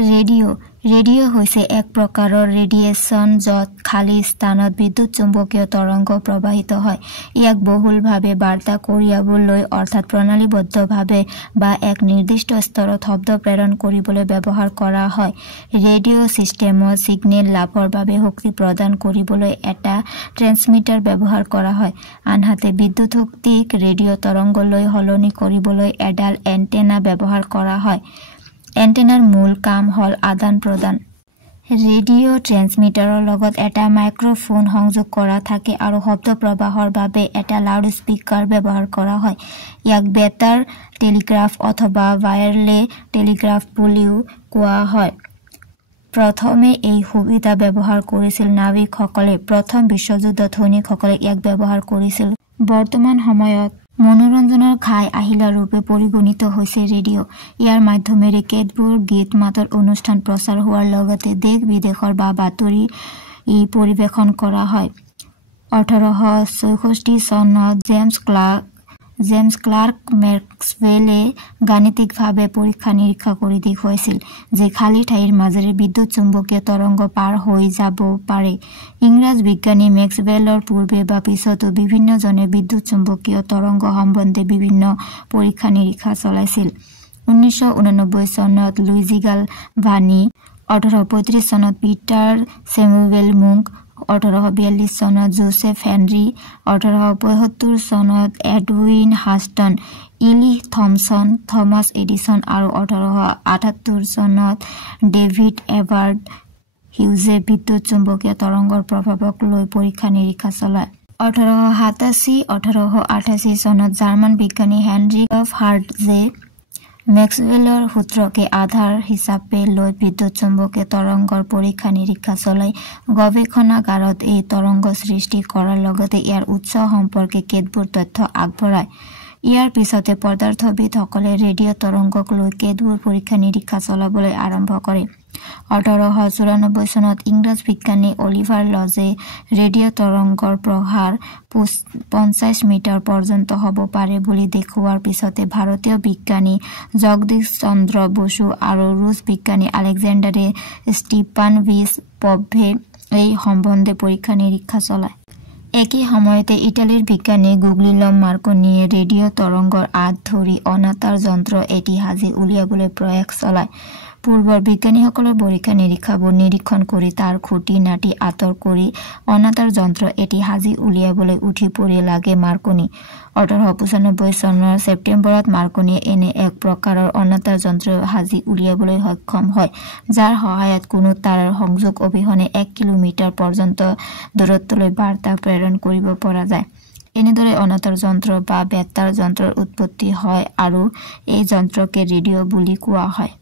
Radio' হৈছে এক প্ৰকাৰৰ ৰেডিয়েশ্যন য'ত খালী স্থানত বিদ্যুৎ চুম্বকীয় তৰংগ প্ৰবাহিত হয়। ইয়াক বহুলভাৱে বাৰ্তা কঢ়িয়াবলৈ অৰ্থাৎ প্ৰণালীবদ্ধভাৱে বা এক নিৰ্দিষ্ট স্তৰত শব্দ প্ৰেৰণ কৰিবলৈ ব্যৱহাৰ কৰা হয়। ৰেডিঅ' ছিষ্টেমত ছিগনেল লাভৰ বাবে শক্তি প্ৰদান কৰিবলৈ এটা ট্ৰেন্সমিটাৰ ব্যৱহাৰ কৰা হয়। আনহাতে বিদ্যুৎ শক্তিক ৰেডিঅ' তৰংগলৈ সলনি কৰিবলৈ এডাল এণ্টেনা ব্যৱহাৰ কৰা হয়। এণ্টেনাৰ মূল কাম হ'ল আদান প্ৰদান। ৰেডিঅ' ট্ৰেন্সমিটাৰৰ লগত এটা মাইক্ৰফোন সংযোগ কৰা থাকে আৰু শব্দ প্ৰবাহৰ বাবে এটা লাউড স্পিকাৰ ব্যৱহাৰ কৰা হয়। ইয়াক বেতাৰ টেলিগ্ৰাফ অথবা ৱায়াৰলেছ টেলিগ্ৰাফ বুলিও কোৱা হয়। প্ৰথমে এই সুবিধা ব্যৱহাৰ কৰিছিল নাবিকসকলে। প্ৰথম বিশ্বযুদ্ধত সৈনিকসকলে ইয়াক ব্যৱহাৰ কৰিছিল। বৰ্তমান সময়ত মনোৰঞ্জনৰ ঘাই আহিলা ৰূপে পৰিগণিত হৈছে ৰেডিঅ'। ইয়াৰ মাধ্যমেৰে কেতবোৰ গীত মাতৰ অনুষ্ঠান প্ৰচাৰ হোৱাৰ লগতে দেশ বিদেশৰ বা বাতৰি পৰিৱেশন কৰা হয়। 1864 চনত জেমছ ক্লাৰ্ক মেক্সৱেলে গাণিতিকভাৱে পৰীক্ষা নিৰীক্ষা কৰি দেখুৱাইছিল যে খালী ঠাইৰ মাজেৰে বিদ্যুৎ চুম্বকীয় তৰংগ পাৰ হৈ যাব পাৰে। ইংৰাজ বিজ্ঞানী মেক্সৱেলৰ পূৰ্বে বা পিছতো বিভিন্নজনে বিদ্যুৎ চুম্বকীয় তৰংগ সম্বন্ধে বিভিন্ন পৰীক্ষা নিৰীক্ষা চলাইছিল। 1989 চনত লুইজি গালভানি, 1835 চনত পিটাৰ ছেমুৱেল মুংক, 1842 চনত জোচেফ হেনৰী, 1875 চনত এডউইন হাস্টন, ইলি থমছন, থমাছ এডিছন আৰু 1878 চনত ডেভিড এভাৰ্ড হিউজে বিদ্যুৎ চুম্বকীয় তৰংগৰ প্ৰভাৱক লৈ পৰীক্ষা নিৰীক্ষা চলায়। 1888 চনত জাৰ্মান বিজ্ঞানী হেনৰিক হাৰ্টজে মেক্সৱেলৰ সূত্ৰকে আধাৰ হিচাপে লৈ বিদ্যুৎ চুম্বকীয় তৰংগৰ পৰীক্ষা নিৰীক্ষা চলাই গৱেষণাগাৰত এই তৰংগ সৃষ্টি কৰাৰ লগতে ইয়াৰ উৎস সম্পৰ্কে কেতবোৰ তথ্য আগবঢ়ায়। ইয়াৰ পিছতে পদাৰ্থবিদসকলে ৰেডিঅ' তৰংগক লৈ কেতবোৰ পৰীক্ষা নিৰীক্ষা চলাবলৈ আৰম্ভ কৰে। 1894 চনত ইংৰাজ বিজ্ঞানী অলিভাৰ লজে ৰেডিঅ' তৰংগৰ প্ৰসাৰ 50 মিটাৰ পৰ্যন্ত হ'ব পাৰে বুলি দেখুওৱাৰ পিছতে ভাৰতীয় বিজ্ঞানী জগদীশ চন্দ্ৰ বসু আৰু ৰুছ বিজ্ঞানী আলেকজেণ্ডাৰে ষ্টিপানভিচ পভে এই সম্বন্ধে পৰীক্ষা নিৰীক্ষা চলায়। একে সময়তে ইটালীৰ বিজ্ঞানী গুগলিয়েলো মাৰ্কনিয়ে ৰেডিঅ' তৰংগৰ আঁত ধৰি অনাতাঁৰ যন্ত্ৰ এটি সাজি উলিয়াবলৈ প্ৰয়াস চলায়। পূৰ্বৰ বিজ্ঞানীসকলৰ পৰীক্ষা নিৰীক্ষাবোৰ নিৰীক্ষণ কৰি তাৰ খুঁটি নাটি আঁতৰ কৰি অনাতাঁৰ যন্ত্ৰ এটি সাজি উলিয়াবলৈ উঠি পৰি লাগে মাৰ্কনি। 1895 চনৰ ছেপ্টেম্বৰত মাৰ্কনিয়ে এনে এক প্ৰকাৰৰ অনাতাঁৰ যন্ত্ৰ সাজি উলিয়াবলৈ সক্ষম হয় যাৰ সহায়ত কোনো তাঁৰৰ সংযোগ অবিহনে 1 কিলোমিটাৰ পৰ্যন্ত দূৰত্বলৈ বাৰ্তা প্ৰেৰণ কৰিব পৰা যায়। এনেদৰে অনাতাঁৰ যন্ত্ৰ বা বেতাৰ যন্ত্ৰৰ উৎপত্তি হয় আৰু এই যন্ত্ৰকে ৰেডিঅ' বুলি কোৱা হয়।